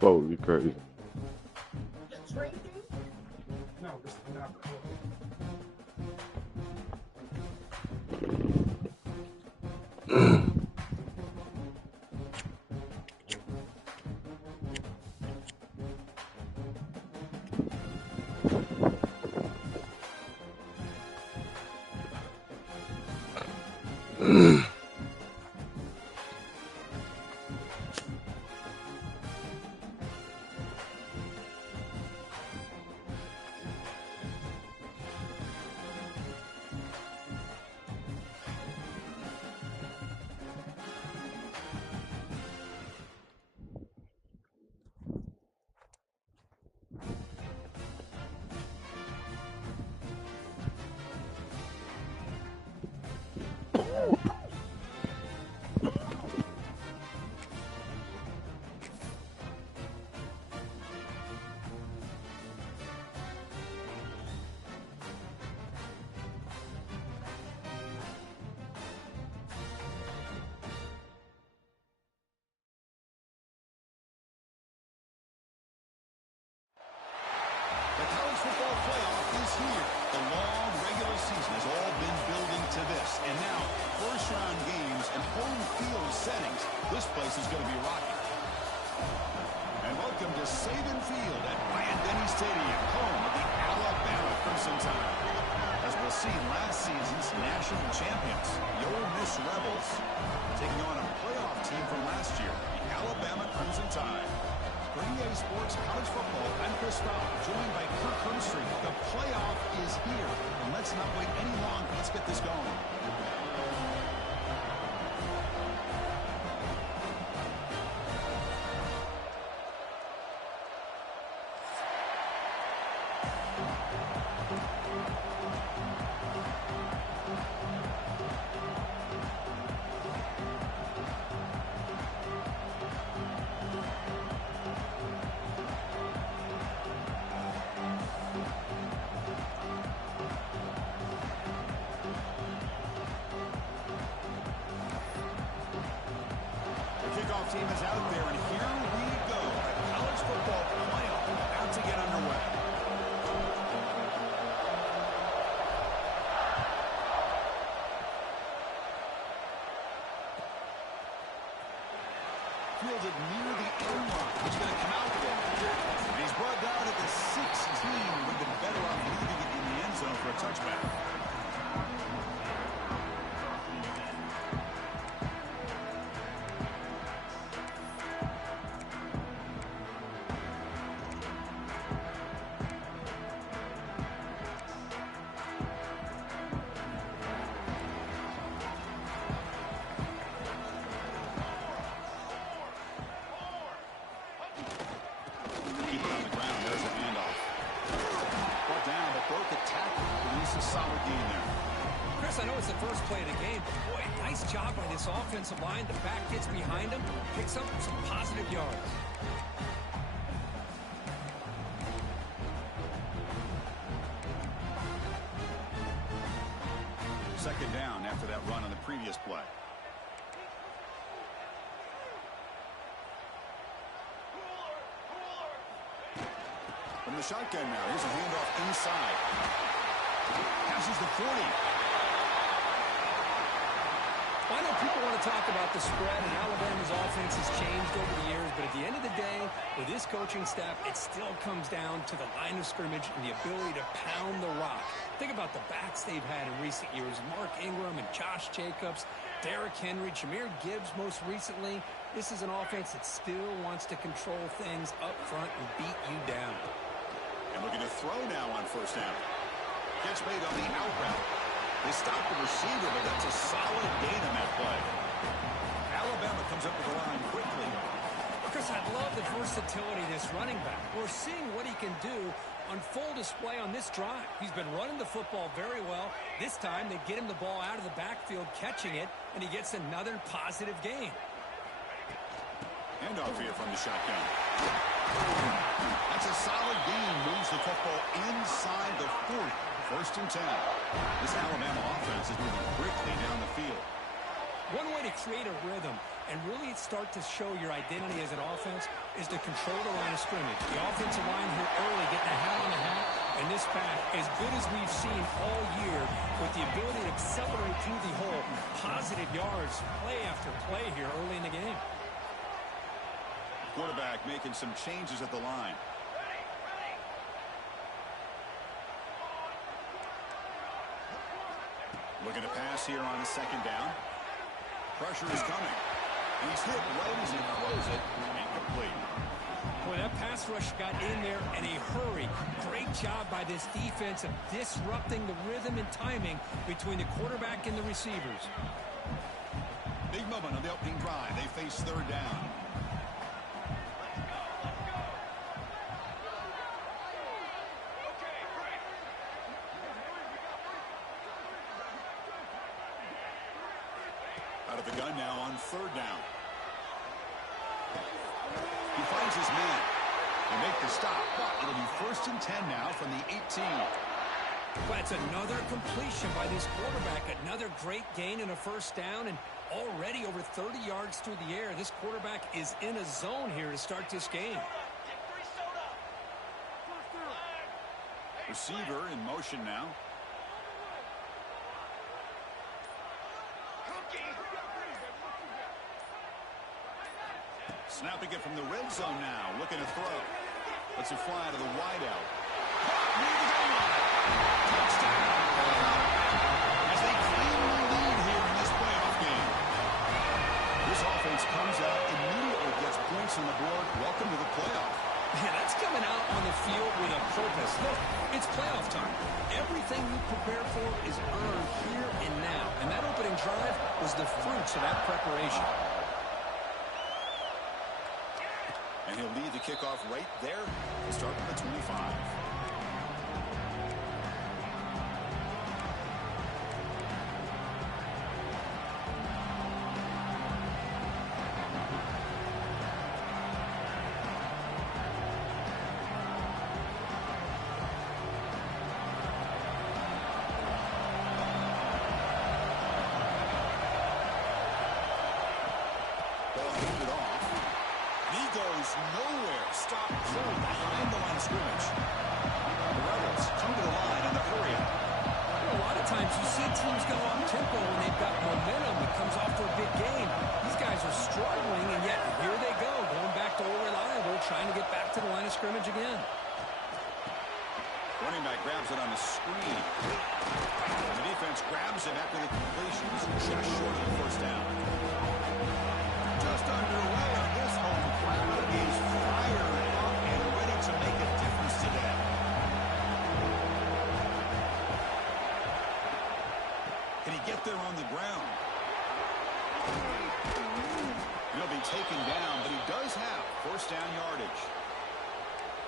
Whoa, you crazy. The college football playoff is here. The long regular season has all been building to this. And now, first-round games and home field settings. This place is going to be rocking. And welcome to Saban Field at Bryant-Denny Stadium, home of the Alabama Crimson Tide. As we'll see, last season's national champions, the Ole Miss Rebels, taking on a playoff team from last year, the Alabama Crimson Tide. For EA Sports College Football, I'm Chris Fowler, joined by Kirk Hermstreet. The playoff is here, and let's not wait any longer. Let's get this going. Kickoff team is out there, and here we go. The college football playoff about to get underway. Fielded near the end line. He's going to come out with it. And he's brought down at the 16. Would have been better off leaving it in the end zone for a touchback. I know it's the first play of the game, but boy, nice job by this offensive line. The back gets behind him, picks up some positive yards. Second down after that run on the previous play. From the shotgun now, here's a handoff inside. Passes the 40. I know people want to talk about the spread, and Alabama's offense has changed over the years, but at the end of the day, with this coaching staff, it still comes down to the line of scrimmage and the ability to pound the rock. Think about the backs they've had in recent years, Mark Ingram and Josh Jacobs, Derrick Henry, Jahmyr Gibbs most recently. This is an offense that still wants to control things up front and beat you down. And looking to throw now on first down. Catch made on the out route. They stopped the receiver, but that's a solid gain on that play. Alabama comes up with the line quickly. Chris, I love the versatility of this running back. We're seeing what he can do on full display on this drive. He's been running the football very well. This time, they get him the ball out of the backfield, catching it, and he gets another positive gain. Handoff here from the shotgun. That's a solid gain. Moves the football inside the 40. First and 10. This Alabama offense is moving quickly down the field. One way to create a rhythm and really start to show your identity as an offense is to control the line of scrimmage. The offensive line here early getting a hat on the hat, and this back, as good as we've seen all year, with the ability to accelerate through the hole, positive yards, play after play here early in the game. Quarterback making some changes at the line. Looking to pass here on second down. Pressure is coming. And he's hit right as he throws it. Incomplete. Boy, that pass rush got in there in a hurry. Great job by this defense of disrupting the rhythm and timing between the quarterback and the receivers. Big moment on the opening drive. They face third down. Out of the gun now on third down. He finds his man. They make the stop, but it'll be first and 10 now from the 18. But it's another completion by this quarterback. Another great gain and a first down, and already over 30 yards through the air. This quarterback is in a zone here to start this game. Receiver in motion now. Snapping it from the red zone now. Looking to throw. Lets it fly to the wideout. Touchdown. As they claim the lead here in this playoff game. This offense comes out immediately, gets points on the board. Welcome to the playoff. Yeah, that's coming out on the field with a purpose. Look, it's playoff time. Everything you prepare for is earned here and now. And that opening drive was the fruits of that preparation. And he'll lead the kickoff right there to start with the 25. Nowhere. Stop cold behind the line of scrimmage. The Rebels come to the line on the hurry up. A lot of times you see teams go up tempo when they've got momentum. It comes off for a big game. These guys are struggling, and yet here they go, going back to old reliable, trying to get back to the line of scrimmage again. Running back grabs it on the screen. The defense grabs it after the completion. He's just short of the first down. Just underway on this home crowd is fired up and ready to make a difference today. Can he get there on the ground? He'll be taken down, but he does have first down yardage.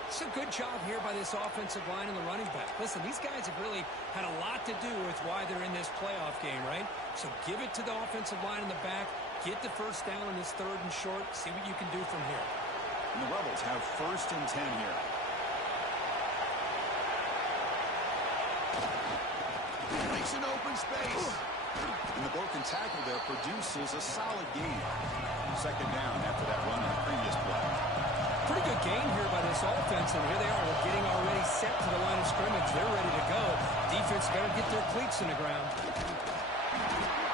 It's a good job here by this offensive line and the running back. Listen, these guys have really had a lot to do with why they're in this playoff game, right? So give it to the offensive line in the back. Get the first down in this third and short. See what you can do from here. And the Rebels have first and 10 here. Makes an open space. And the broken tackle there produces a solid gain. Second down after that run on the previous play. Pretty good gain here by this offense, and here they are. They're getting already set to the line of scrimmage. They're ready to go. Defense got to get their cleats in the ground.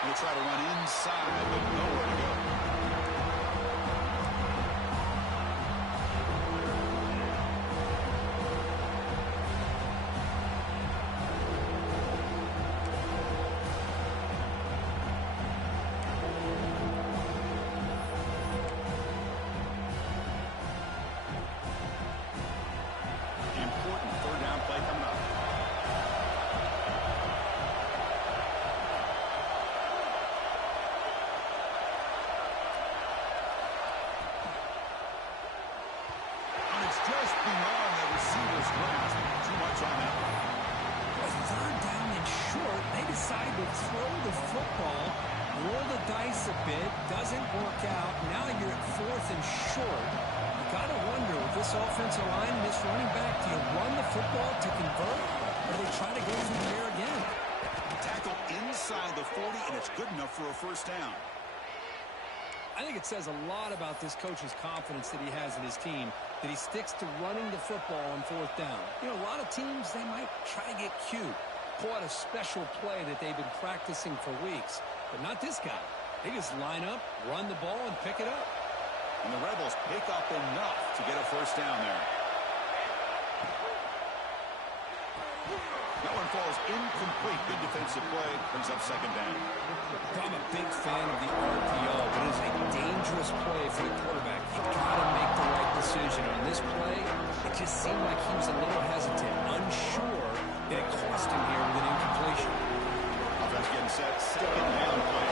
We'll try to run inside, but nowhere to go. Important third down play coming up. to throw the football, roll the dice a bit, doesn't work out. Now you're at 4th and short. You got to wonder, with this offensive line and this running back, do you run the football to convert, or do they try to go through the air again? Tackle inside the 40, and it's good enough for a first down. I think it says a lot about this coach's confidence that he has in his team, that he sticks to running the football on 4th down. You know, a lot of teams, they might try to get cute, pull out a special play that they've been practicing for weeks. But not this guy. They just line up, run the ball, and pick it up. And the Rebels pick up enough to get a first down there. That one falls incomplete. Good defensive play. Brings up second down. I'm a big fan of the RPO, but it's a dangerous play for the quarterback. You got to make the right decision. On this play, it just seemed like he was a little hesitant, unsure that it cost him here with an incompletion. Offense getting set. Second down play.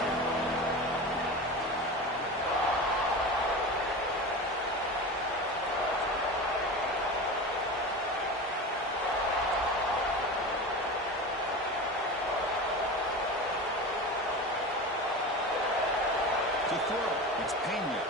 To throw, it's Pena.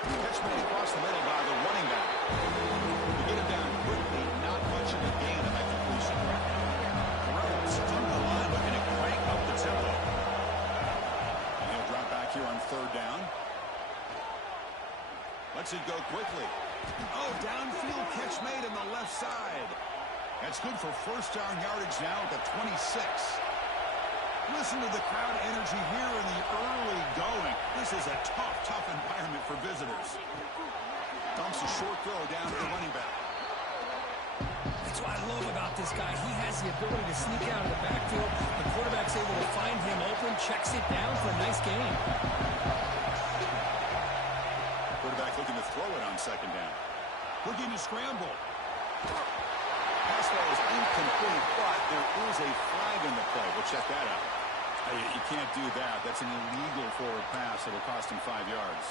Catch made across the middle by the running back. To get him down quickly, not much of a gain of that completion. The Rebels come to the line looking to crank up the tempo. And he'll drop back here on 3rd down. Lets it go quickly. Oh, downfield catch made on the left side. That's good for first down yardage now at the 26. Listen to the crowd energy here in the early going. This is a tough environment for visitors. Dumps a short throw down to the running back. That's what I love about this guy. He has the ability to sneak out of the backfield. The quarterback's able to find him open, checks it down for a nice gain. Quarterback looking to throw it on second down. Looking to scramble. Pass ball is incomplete, but there is a flag in the play. We'll check that out. You can't do that. That's an illegal forward pass. It'll cost him 5 yards.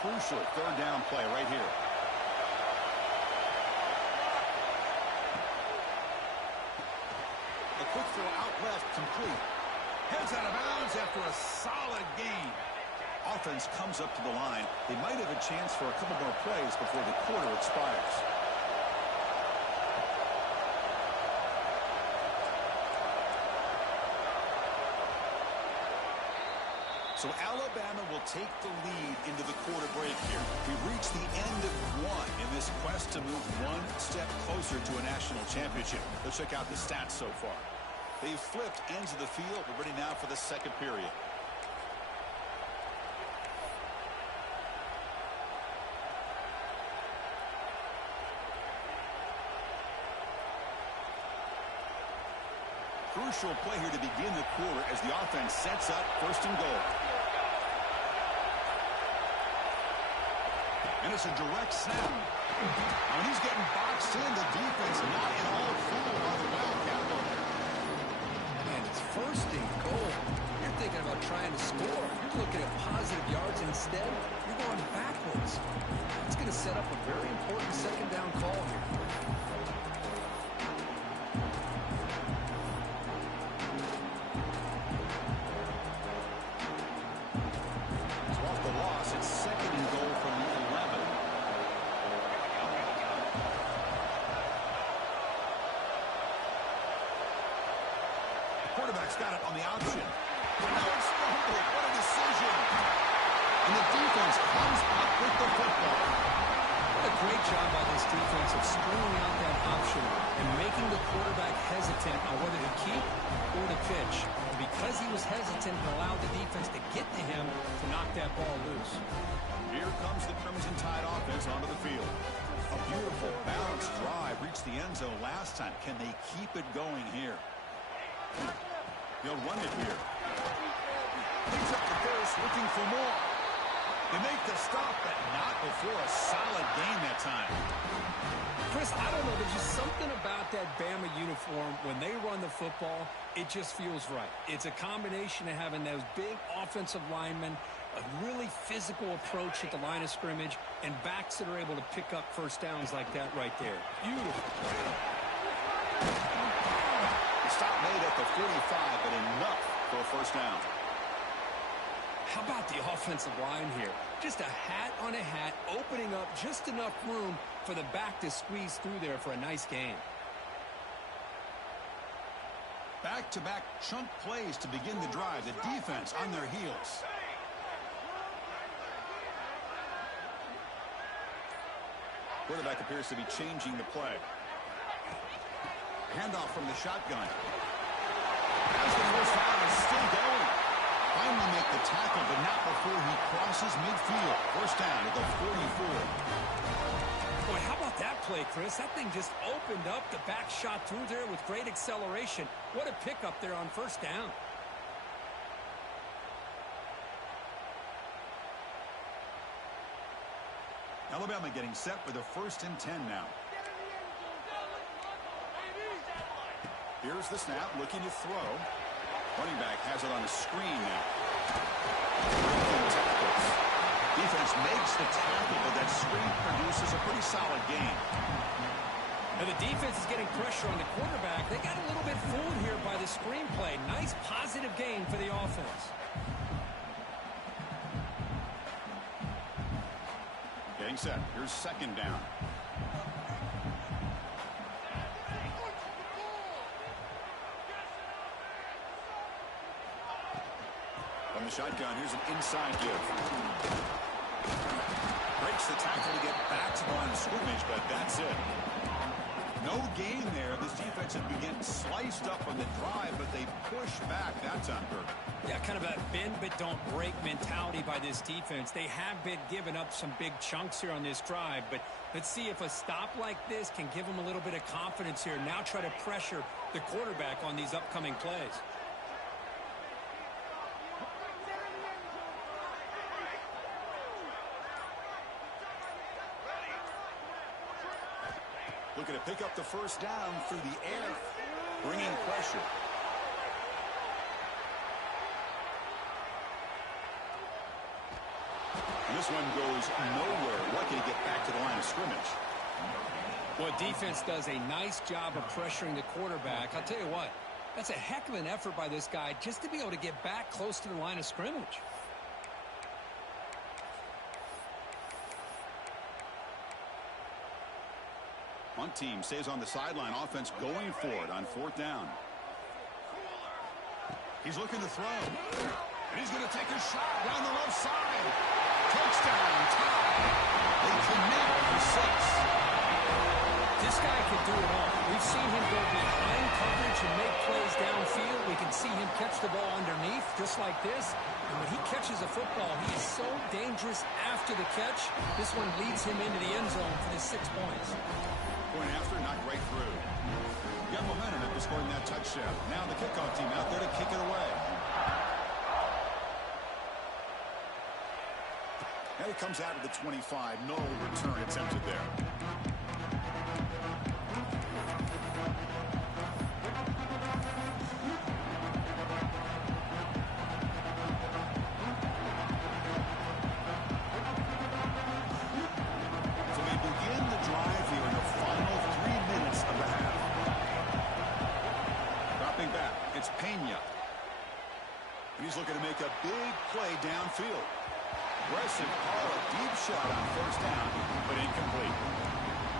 Crucial 3rd down play right here. A quick throw out left, complete. Heads out of bounds after a solid gain. Offense comes up to the line. They might have a chance for a couple more plays before the quarter expires. So Alabama will take the lead into the quarter break here. We've reached the end of one in this quest to move one step closer to a national championship. Let's check out the stats so far. They've flipped ends of the field. We're ready now for the second period. Crucial play here to begin the quarter as the offense sets up 1st and goal. And it's a direct snap. When he's getting boxed in, the defense not at all fooled by the Wildcat look. And it's 1st and goal. You're thinking about trying to score. You're looking at positive yards instead. You're going backwards. It's going to set up a very important second down call here. Quarterback's got it on the option. But now it's fumbled. What a decision. And the defense comes up with the football. What a great job by this defense of screwing out that option and making the quarterback hesitant on whether to keep or to pitch. And because he was hesitant and allowed the defense to get to him to knock that ball loose. Here comes the Crimson Tide offense onto the field. A beautiful, balanced drive reached the end zone last time. Can they keep it going here? He'll run it here. Picks up the first, looking for more. They make the stop, but not before a solid gain that time. Chris, I don't know. There's just something about that Bama uniform. When they run the football, it just feels right. It's a combination of having those big offensive linemen, a really physical approach at the line of scrimmage, and backs that are able to pick up first downs like that right there. Beautiful. The stop made at the 45, but enough for a first down. How about the offensive line here? Just a hat on a hat, opening up just enough room for the back to squeeze through there for a nice gain. Back-to-back chunk plays to begin the drive. The defense on their heels. Quarterback appears to be changing the play. Handoff from the shotgun. As the first down is still going. Finally make the tackle, but not before he crosses midfield. First down at the 44. Boy, how about that play, Chris? That thing just opened up. The back shot through there with great acceleration. What a pickup there on first down. Alabama getting set for the 1st and 10 now. Here's the snap, looking to throw. Running back has it on a screen now. Tackles. Defense makes the tackle, but that screen produces a pretty solid gain. And the defense is getting pressure on the quarterback. They got a little bit fooled here by the screen play. Nice positive gain for the offense. Getting set. Here's second down. From the shotgun, here's an inside give. Breaks the tackle to get back to the line of scrimmage, but that's it. No gain there. This defense has been getting sliced up on the drive, but they push back that time, Kirk. Yeah, kind of a bend but don't break mentality by this defense. They have been giving up some big chunks here on this drive, but let's see if a stop like this can give them a little bit of confidence here. Now try to pressure the quarterback on these upcoming plays. Looking to pick up the first down through the air, bringing pressure. And this one goes nowhere. Lucky to get back to the line of scrimmage. Well, defense does a nice job of pressuring the quarterback. I'll tell you what, that's a heck of an effort by this guy just to be able to get back close to the line of scrimmage. Punt team stays on the sideline. Offense going for it on 4th down. He's looking to throw. And he's going to take a shot down the left side. Touchdown, tie. They connect for 6. This guy can do it all. We've seen him go behind coverage and make plays downfield. We can see him catch the ball underneath just like this. And when he catches a football, he is so dangerous after the catch. This one leads him into the end zone for the 6 points. Point after, knocked right through. Got momentum after scoring that touchdown. Now the kickoff team out there to kick it away. And it comes out of the 25. No return attempted there. He's looking to make a big play downfield. Aggressive call, a deep shot on first down, but incomplete.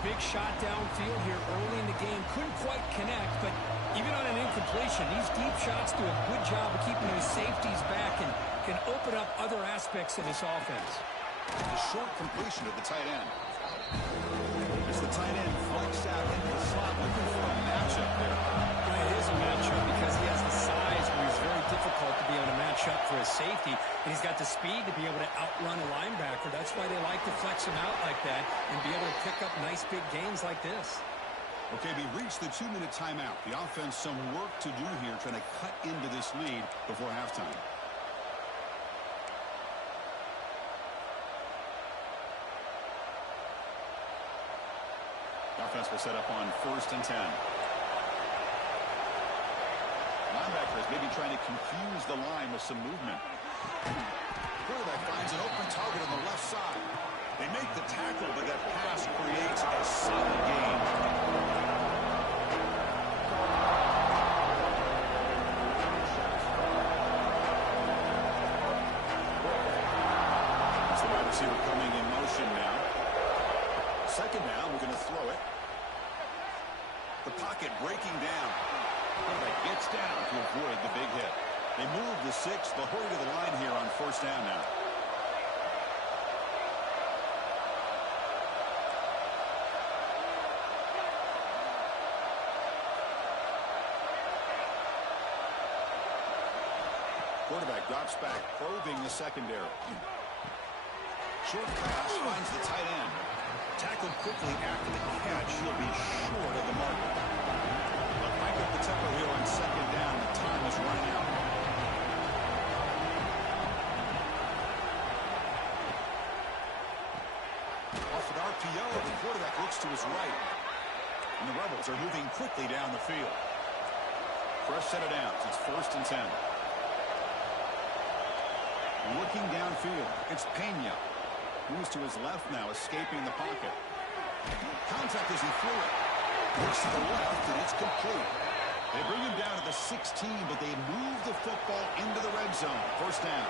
Big shot downfield here early in the game. Couldn't quite connect, but even on an incompletion, these deep shots do a good job of keeping those safeties back and can open up other aspects of this offense. A short completion of the tight end. As the tight end flexed out into the slot, looking for a matchup there. Well, it is a matchup because he has the size where he's very difficult to be able to match up for a safety, and he's got the speed to be able to outrun a linebacker. That's why they like to flex him out like that and be able to pick up nice big gains like this. Okay, we reached the 2-minute timeout. The offense some work to do here, trying to cut into this lead before halftime. offense will set up on 1st and 10. Linebackers maybe trying to confuse the line with some movement. Quarterback finds an open target on the left side. They make the tackle, but that pass creates a solid gain. That's the wide receiver coming in motion now. Second down, we're going to throw it. The pocket breaking down. Quarterback gets down to avoid the big hit. They move the 6. They'll hurry to the line here on 1st down now. Quarterback drops back, probing the secondary. Short pass finds the tight end. Tackled quickly after the catch. He'll be short of the mark. They'll pick up the tempo here on 2nd down. The time is running out. Off an RPO, the quarterback looks to his right. And the Rebels are moving quickly down the field. Fresh set of downs. It's 1st and 10. Looking downfield, it's Pena. Moves to his left now, escaping the pocket. Contact as he threw it. Looks to the left, and it's complete. They bring him down to the 16, but they move the football into the red zone. 1st down.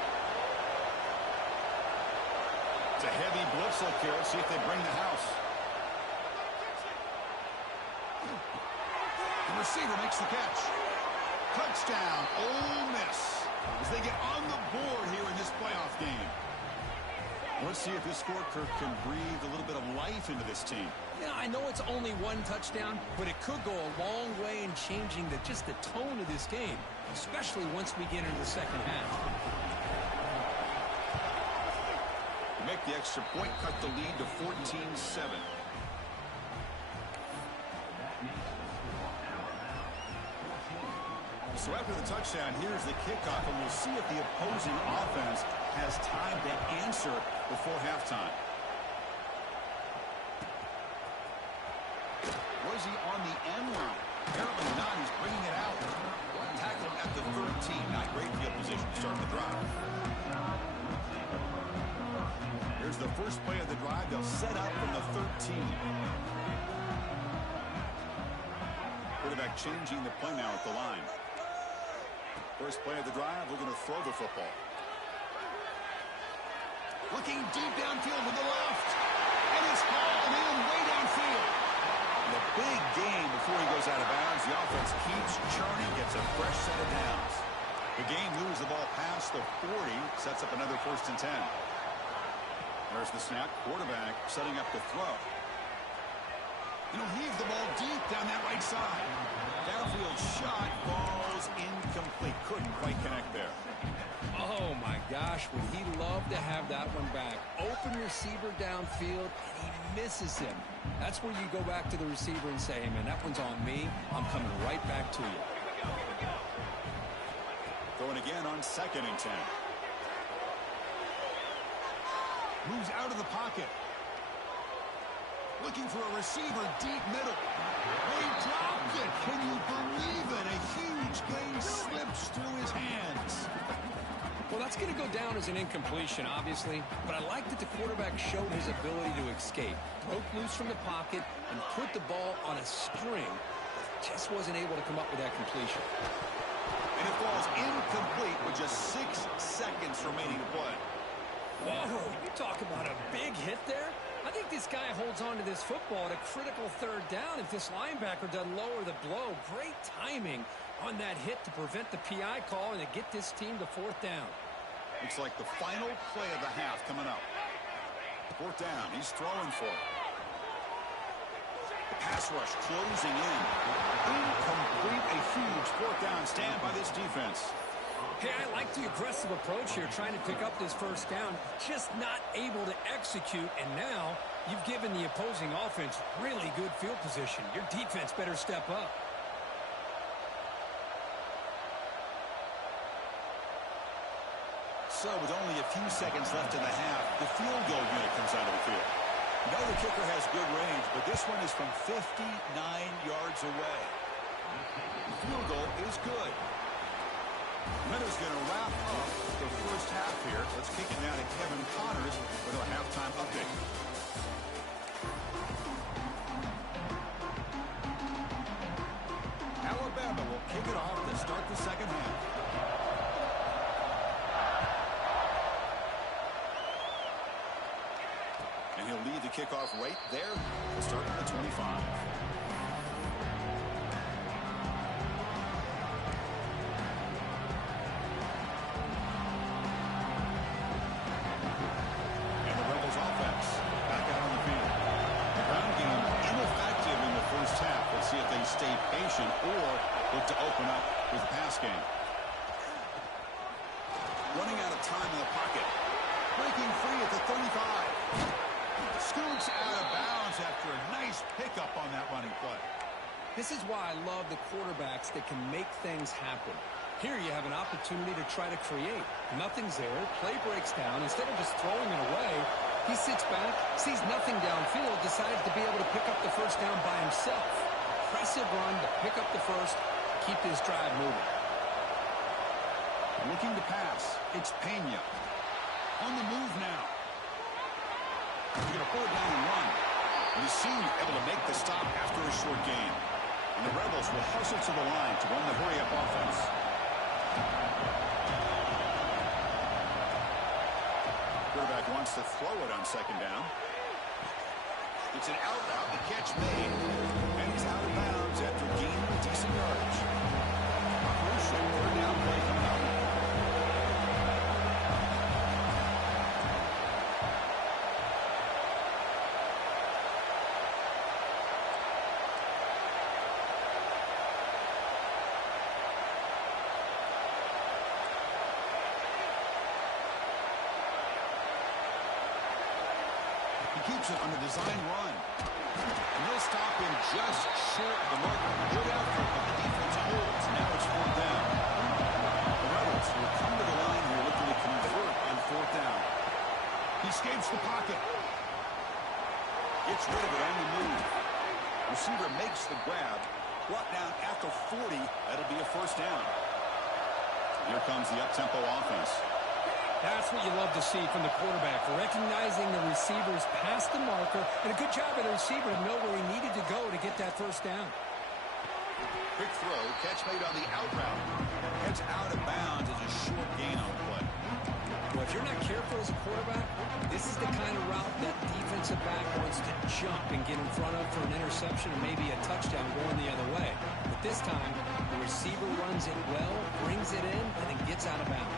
It's a heavy blitz look here. Let's see if they bring the house. The receiver makes the catch. Touchdown, Ole Miss. As they get on the board here in this playoff game. Let's see if this score can breathe a little bit of life into this team. Yeah, I know it's only 1 touchdown, but it could go a long way in changing just the tone of this game, especially once we get into the second half. Make the extra point, cut the lead to 14-7. So after the touchdown, here's the kickoff, and we'll see if the opposing offense has time to answer before halftime. Was he on the end line? Apparently not. He's bringing it out. Tackle at the 13. Not great field position to start the drive. Here's the first play of the drive. They'll set up from the 13. Quarterback changing the play now at the line. First play of the drive, we're going to throw the football. Looking deep downfield with the left. And it's hauled in way downfield. And a big gain before he goes out of bounds. The offense keeps churning, gets a fresh set of downs. The game moves the ball past the 40, sets up another 1st and 10. There's the snap. Quarterback setting up the throw. And he'll heave the ball deep down that right side. Downfield shot falls incomplete. Couldn't quite connect there. Oh, my gosh, would he love to have that one back. Open receiver downfield, and he misses him. That's where you go back to the receiver and say, hey, man, that one's on me. I'm coming right back to you. Throwing again on 2nd and 10. Moves out of the pocket. Looking for a receiver deep middle. They dropped it. Can you believe it? A huge gain slips through his hands. Well, that's going to go down as an incompletion, obviously, but I like that the quarterback showed his ability to escape, broke loose from the pocket, and put the ball on a string, but just wasn't able to come up with that completion. And it falls incomplete with just 6 seconds remaining to play. Whoa, you talk about a big hit there? I think this guy holds on to this football at a critical 3rd down if this linebacker doesn't lower the blow. Great timing on that hit to prevent the PI call and to get this team to 4th down. Looks like the final play of the half coming up. 4th down. He's throwing for it. The pass rush closing in. Incomplete. A huge 4th down stand by this defense. Hey, I like the aggressive approach here, trying to pick up this 1st down, just not able to execute, and now you've given the opposing offense really good field position. Your defense better step up. So with only a few seconds left in the half, the field goal unit comes out of the field. No, the kicker has good range, but this one is from 59 yards away. The field goal is good. Minnesot's going to wrap up the first half here. Let's kick it now to Kevin Connors with our halftime update. Alabama will kick it off to start the second half. And he'll lead the kickoff right there. We'll start at the 25. And the Rebels offense back out on the field. The ground game ineffective in the first half. Let's see if they stay patient or look to open up with the pass game. Running out of time in the pocket. Breaking free at the 35. Scoots out of bounds after a nice pickup on that running play. This is why I love the quarterbacks that can make things happen. Here you have an opportunity to try to create. Nothing's there. Play breaks down. Instead of just throwing it away, he sits back, sees nothing downfield, decides to be able to pick up the first down by himself. Impressive run to pick up the first, keep this drive moving. Looking to pass. It's Pena. On the move now. He's going to pull it down and run. And the senior able to make the stop after a short gain. And the Rebels will hustle to the line to run the hurry-up offense. Quarterback wants to throw it on second down. It's an out route. The catch made. And he's out of bounds after gaining decent yardage. Crucial third down play coming up. Keeps it on the design run. And he'll stop him just short of the mark. Good effort, but the defense holds. Now it's fourth down. The Rebels will come to the line here looking to convert on fourth down. He escapes the pocket. Gets rid of it on the move. Receiver makes the grab. Brought down after 40. That'll be a first down. Here comes the up-tempo offense. That's what you love to see from the quarterback, recognizing the receivers past the marker, and a good job of the receiver to know where he needed to go to get that first down. Quick throw, catch made on the out route. Heads out of bounds as a short gain on the play. Well, if you're not careful as a quarterback, this is the kind of route that defensive back wants to jump and get in front of for an interception or maybe a touchdown going the other way. But this time, the receiver runs it well, brings it in, and then gets out of bounds.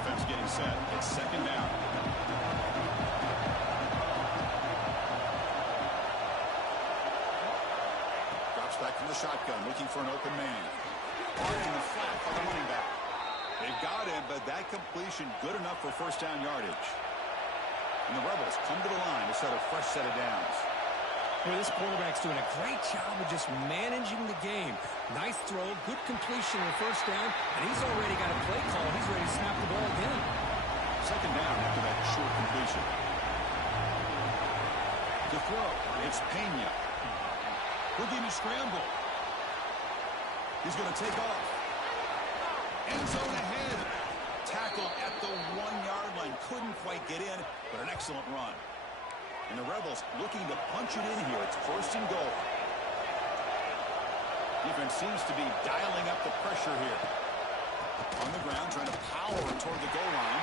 Offense getting set. It's second down. Drops back from the shotgun, looking for an open man. In the flat for the running back. They've got him, but that completion good enough for first down yardage. And the Rebels come to the line to set a fresh set of downs. Well, this quarterback's doing a great job of just managing the game. Nice throw, good completion on the first down, and he's already got a play call. He's ready to snap the ball again. Second down after that short completion. To throw, it's Pena. Looking to scramble. He's going to take off. End zone ahead. Tackle at the 1-yard line. Couldn't quite get in, but an excellent run. And the Rebels looking to punch it in here. It's first and goal. Defense seems to be dialing up the pressure here. On the ground, trying to power toward the goal line.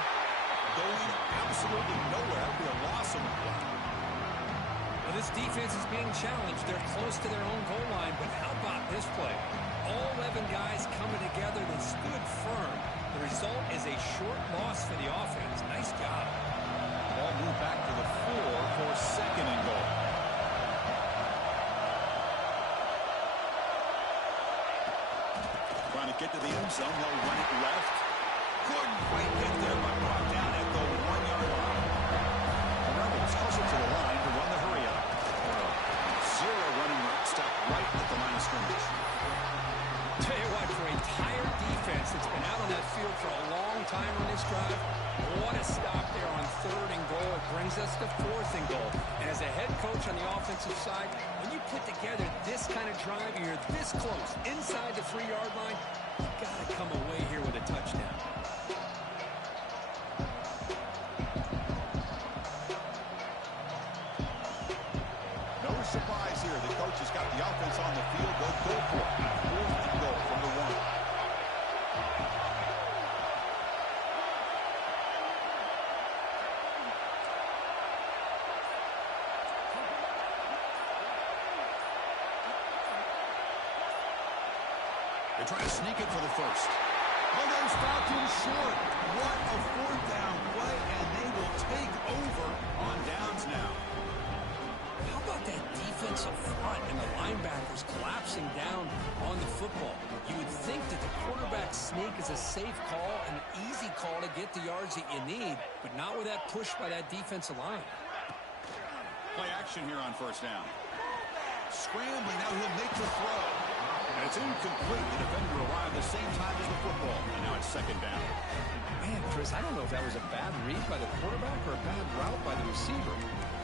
Going absolutely nowhere. That would be a loss of the play. Well, this defense is being challenged. They're close to their own goal line, but how about this play? All 11 guys coming together. They stood firm. The result is a short loss for the offense. Nice job. Ball moved back to the 4 for second and goal. Trying to get to the end zone. He'll run it left. Couldn't quite get there, but brought down at the 1-yard line. The Rebels hustle to the line to run the hurry-up. Zero running room. Stop right at the line of scrimmage. Tell you what, for a tired defense that's been out on that field for a long time on this nice drive. What a stop there on 3rd and goal. It brings us to 4th and goal. And as a head coach on the offensive side, when you put together this kind of drive, you're this close, inside the 3-yard line, you got to come away here with a touchdown. No surprise here. The coach has got the offense on the field. They'll go for it. 4th and goal from the 1. They try to sneak it for the first. Oh, they stopped him short. What a 4th down play, and they will take over on downs now. How about that defense up front and the linebackers collapsing down on the football? You would think that the quarterback sneak is a safe call and an easy call to get the yards that you need, but not with that push by that defensive line. Play action here on 1st down. Scrambling, now he'll make the throw. And it's incomplete. The defender arrived the same time as the football. And now it's 2nd down. Man, Chris, I don't know if that was a bad read by the quarterback or a bad route by the receiver.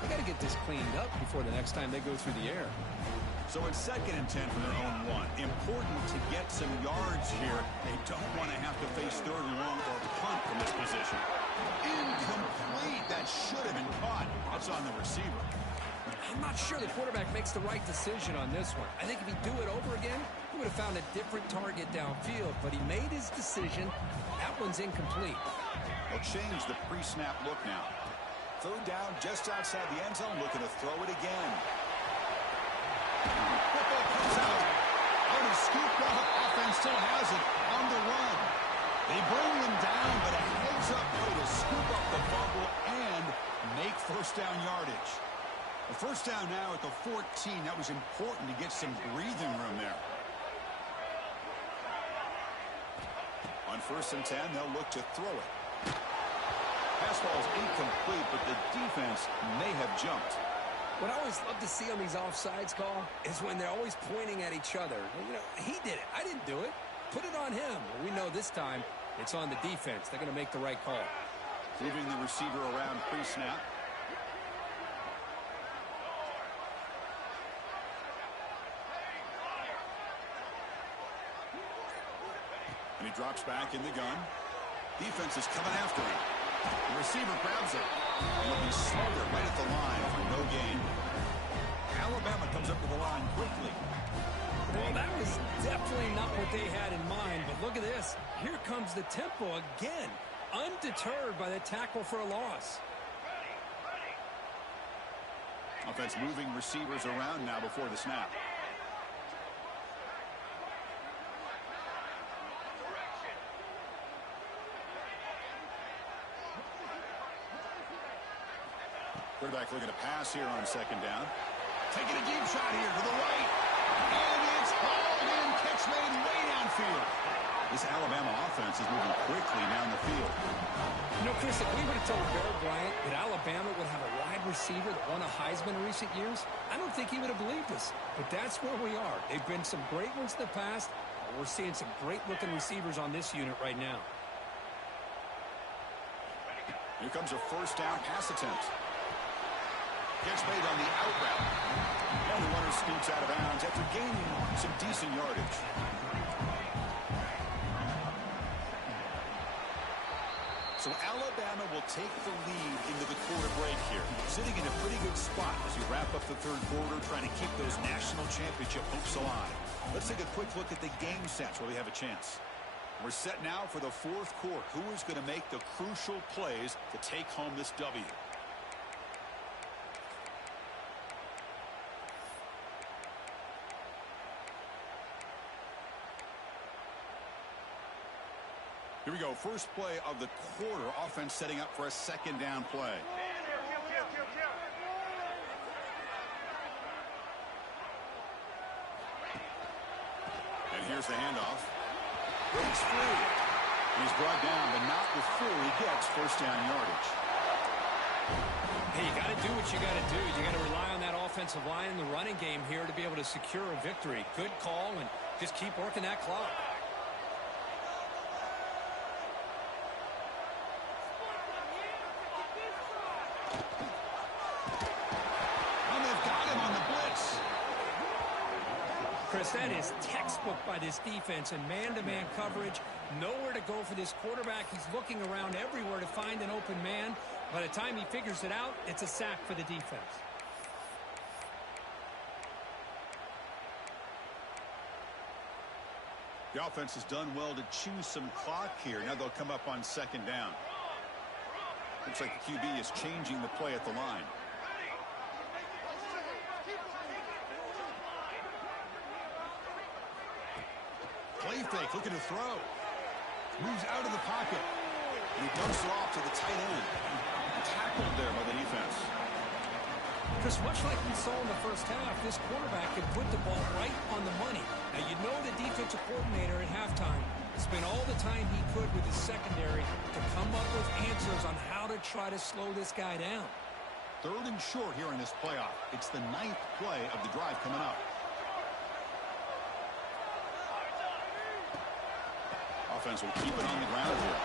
They got to get this cleaned up before the next time they go through the air. So it's 2nd and 10 from their own 1. Important to get some yards here. They don't want to have to face 3rd and long or punt from this position. Incomplete. That should have been caught. That's on the receiver. I'm not sure the quarterback makes the right decision on this one. I think if he'd do it over again, he would have found a different target downfield, but he made his decision. That one's incomplete. They'll change the pre-snap look now. 3rd down just outside the end zone, looking to throw it again. Football comes out. On a scoop off. Offense still has it on the run. They bring them down, but a heads-up play to scoop up the fumble and make 1st down yardage. The 1st down now at the 14. That was important to get some breathing room there. On 1st and 10, they'll look to throw it. Pass ball is incomplete, but the defense may have jumped. What I always love to see on these offsides call is when they're always pointing at each other. You know, he did it. I didn't do it. Put it on him. We know this time it's on the defense. They're going to make the right call. Moving the receiver around pre-snap. And he drops back in the gun. Defense is coming after him. The receiver grabs it. Looking smothered right at the line for no gain. Alabama comes up to the line quickly. Well, that was definitely not what they had in mind, but look at this. Here comes the tempo again. Undeterred by the tackle for a loss. Offense moving receivers around now before the snap. Quarterback looking to pass here on 2nd down. Taking a deep shot here to the right. And it's hauled in. Catch made way downfield. This Alabama offense is moving quickly down the field. You know, Chris, if we would have told Bear Bryant that Alabama would have a wide receiver that won a Heisman in recent years, I don't think he would have believed us. But that's where we are. They've been some great ones in the past. We're seeing some great-looking receivers on this unit right now. Here comes a 1st down pass attempt. Gets made on the out route. And the runner scoots out of bounds after gaining some decent yardage. So Alabama will take the lead into the quarter break here. Sitting in a pretty good spot as you wrap up the 3rd quarter, trying to keep those national championship hopes alive. Let's take a quick look at the game sets where we have a chance. We're set now for the 4th quarter. Who is going to make the crucial plays to take home this W? Here we go. First play of the quarter. Offense setting up for a 2nd down play. And here's the handoff. Breaks free. He's brought down, but not before he gets 1st down yardage. Hey, you got to do what you got to do. You got to rely on that offensive line in the running game here to be able to secure a victory. Good call, and just keep working that clock. And they've got him on the blitz. Chris, that is textbook by this defense and man-to-man coverage. Nowhere to go for this quarterback. He's looking around everywhere to find an open man. By the time he figures it out, it's a sack for the defense. The offense has done well to chew some clock here. Now they'll come up on second down. Looks like the QB is changing the play at the line. Play fake, looking to throw. Moves out of the pocket. And he dumps it off to the tight end. And tackled there by the defense. Chris, much like we saw in the first half, this quarterback could put the ball right on the money. Now, you know the defensive coordinator at halftime spent all the time he could with his secondary to come up with answers on how to try to slow this guy down. 3rd and short here in this playoff. It's the 9th play of the drive coming up. Offense will keep it on the ground here.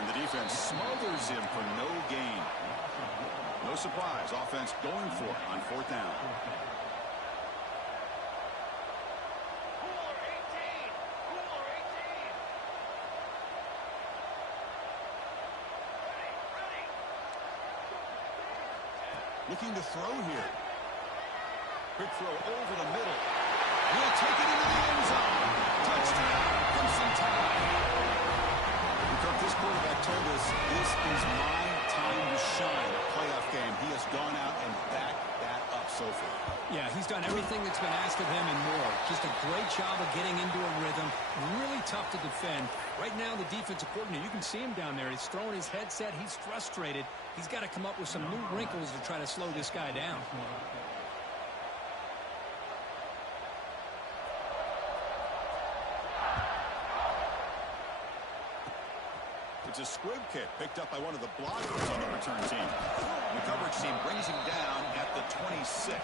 And the defense smothers him for no gain. No surprise. Offense going for it on 4th down. Looking to throw here. Quick throw over the middle. He'll take it into the end zone. Touchdown, Crimson Tide. This quarterback told us this is my time to shine. Playoff game. He has gone out and backed that up so far. Yeah, he's done everything that's been asked of him and more. Just a great job of getting into a rhythm. Really tough to defend. Right now, the defensive coordinator, you can see him down there. He's throwing his headset. He's frustrated. He's got to come up with some new wrinkles to try to slow this guy down. It's a squib kick picked up by one of the blockers on the return team. The coverage team brings him down at the 26.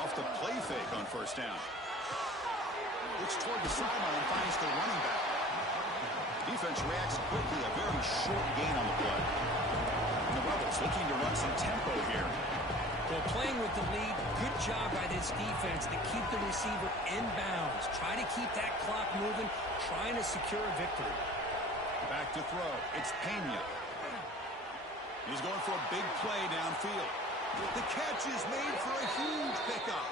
Off the play fake on 1st down. Looks toward the sideline and finds the running back. Defense reacts quickly, a very short gain on the play. And the Rebels looking to run some tempo here. Well, playing with the lead, good job by this defense to keep the receiver in bounds. Try to keep that clock moving, trying to secure a victory. Back to throw. It's Pena. He's going for a big play downfield. The catch is made for a huge pickup.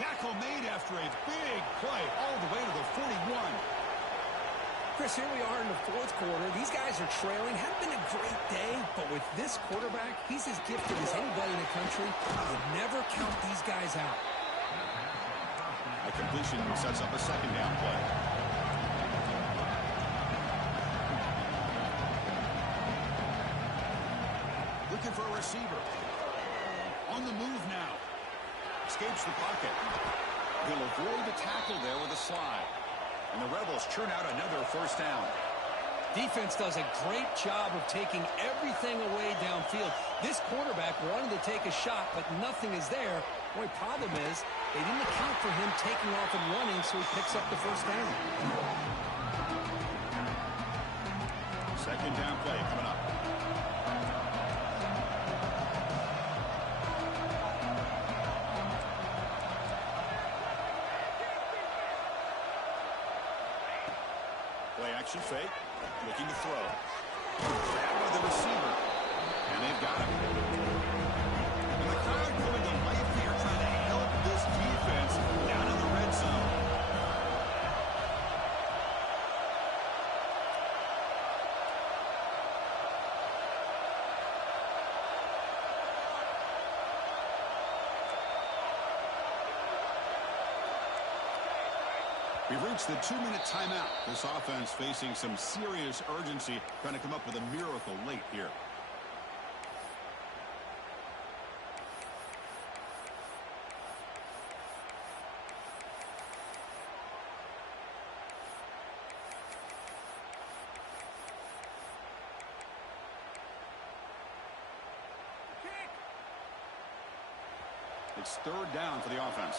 Tackle made after a big play all the way to the 41. Chris, here we are in the 4th quarter. These guys are trailing. Hadn't been a great day, but with this quarterback, he's as gifted as anybody in the country. You never count these guys out. A completion sets up a 2nd down play. Looking for a receiver. On the move now. Escapes the pocket. He'll avoid the tackle there with a slide. And the Rebels churn out another 1st down. Defense does a great job of taking everything away downfield. This quarterback wanted to take a shot, but nothing is there. Boy, problem is, they didn't account for him taking off and running, so he picks up the 1st down. 2nd down play coming up. Play action fake. Looking to throw. Grabbed by the receiver. And they've got him. And the crowd coming to life here trying to help this defense down in the red zone. We've reached the 2-minute timeout. This offense facing some serious urgency, trying to come up with a miracle late here. It's third down for the offense.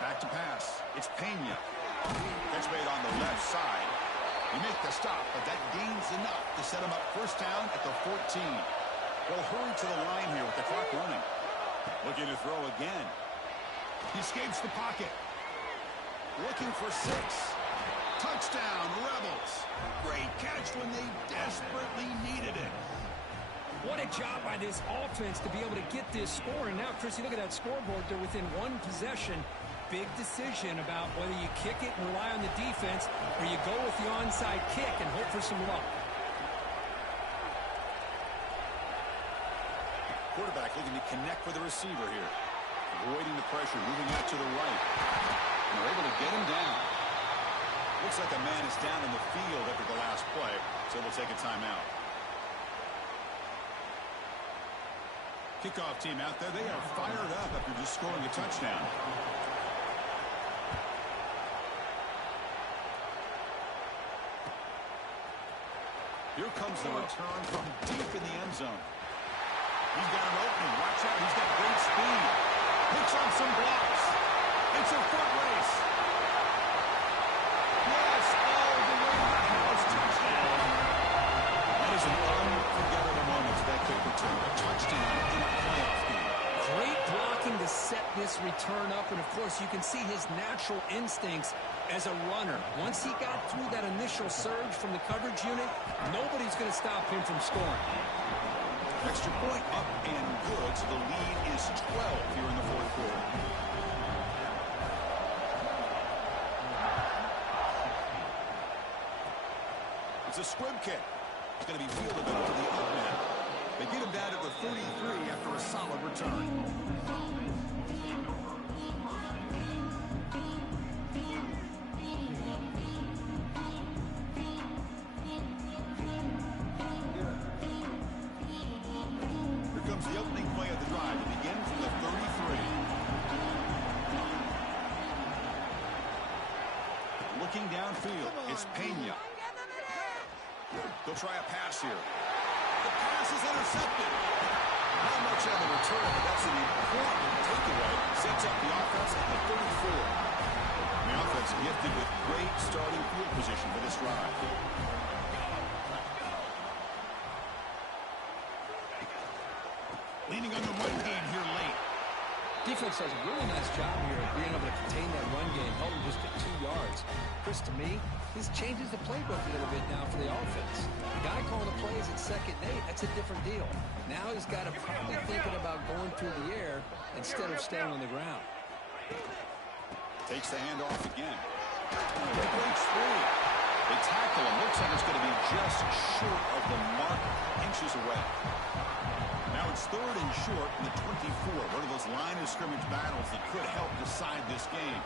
Back to pass. It's Pena. Catch made on the left side. You make the stop, but that gains enough to set him up first down at the 14. They'll hurry to the line here with the clock running. Looking to throw again. He escapes the pocket. Looking for 6. Touchdown, Rebels. Great catch when they desperately needed it. What a job by this offense to be able to get this score. And now, Chris, you look at that scoreboard. They're within one possession. Big decision about whether you kick it and rely on the defense or you go with the onside kick and hope for some luck. Quarterback looking to connect with the receiver here. Avoiding the pressure, moving out to the right. And they're able to get him down. Looks like a man is down in the field after the last play, so we'll take a timeout. Kickoff team out there, they are fired up after just scoring a touchdown. Here comes the return from deep in the end zone. He's got an opening. Watch out. He's got great speed. Picks on some blocks. It's a foot race. Yes, all the way to the house. Touchdown. That is an unforgettable moment for that kick return. A touchdown in a playoff game. Great blocking to set this return up. And, of course, you can see his natural instincts as a runner. Once he got through that initial surge from the coverage unit, nobody's going to stop him from scoring. Extra point up and good, so the lead is 12 here in the fourth quarter. It's a squib kick. It's going to be fielded up to the up man. They get him down to the 33 after a solid return. The opening play of the drive to begin from the 33. Looking downfield, it's Pena. They'll try a pass here. The pass is intercepted. Not much on the return, but that's an important takeaway. Sets up the offense at the 34. The offense gifted with great starting field position for this drive. Leaning on the run game here late. Defense does a really nice job here of being able to contain that run game, held him just at 2 yards. Chris, to me, this changes the playbook a little bit now for the offense. The guy calling the plays at 2nd and 8, that's a different deal. Now he's got to probably thinking about going through the air instead of staying on the ground. Takes the handoff again. He breaks free. They tackle him. Looks like it's going to be just short of the mark, inches away. Now it's third and short in the 24. One of those line of scrimmage battles that could help decide this game.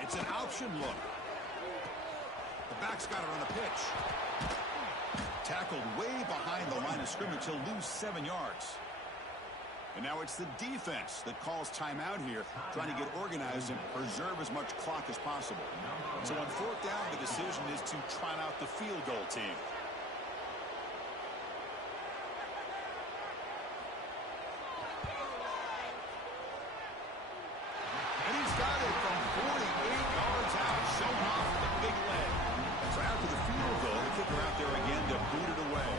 It's an option look. The back's got it on the pitch. Tackled way behind the line of scrimmage. He'll lose 7 yards. And now it's the defense that calls timeout here, trying to get organized and preserve as much clock as possible. So on fourth down, the decision is to trot out the field goal team. And he's got it from 48 yards out, showing off the big leg. So after the field goal, the kicker out there again to boot it away.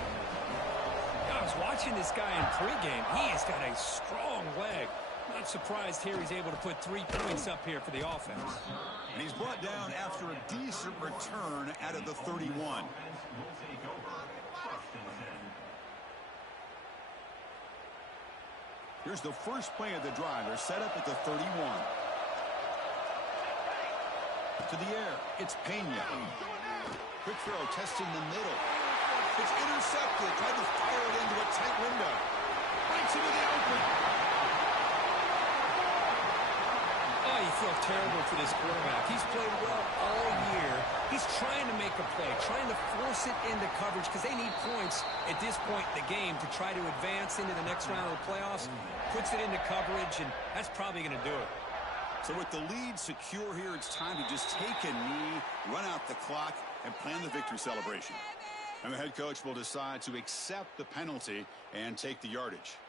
I was watching this guy in pregame. He has got a strong leg. Not surprised here he's able to put 3 points up here for the offense. And he's brought down after a decent return out of the 31. Here's the first play of the drive. They're set up at the 31. To the air, it's Pena. Quick throw, testing the middle. It's intercepted. Tried to fire it into a tight window. Breaks into the open. Oh, you feel terrible for this quarterback. He's played well all year. He's trying to make a play, trying to force it into coverage because they need points at this point in the game to try to advance into the next round of the playoffs. Puts it into coverage, and that's probably going to do it. So with the lead secure here, it's time to just take a knee, run out the clock, and plan the victory celebration. And the head coach will decide to accept the penalty and take the yardage.